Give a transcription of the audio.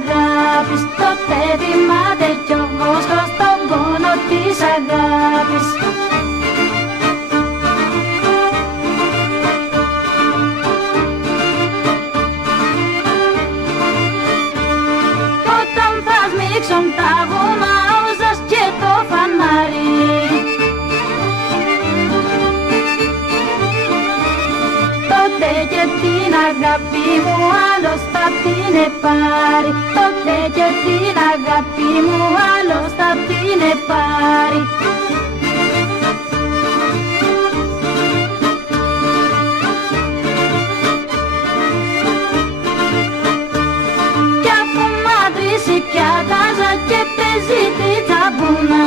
αγάπης, τότε θυμάται κι ο βόσκος τον πόνο της αγάπης. Κι όταν θα σμίξουν τα βουνά όζας και το φανάρι, τότε και την αγάπη μου άλλος θα την πάρει, τότε και την αγάπη μου άλλος θα την πάρει. Κι αφού μαυρίσει πια τα ζακ και παίζει τη τσαμπούνα,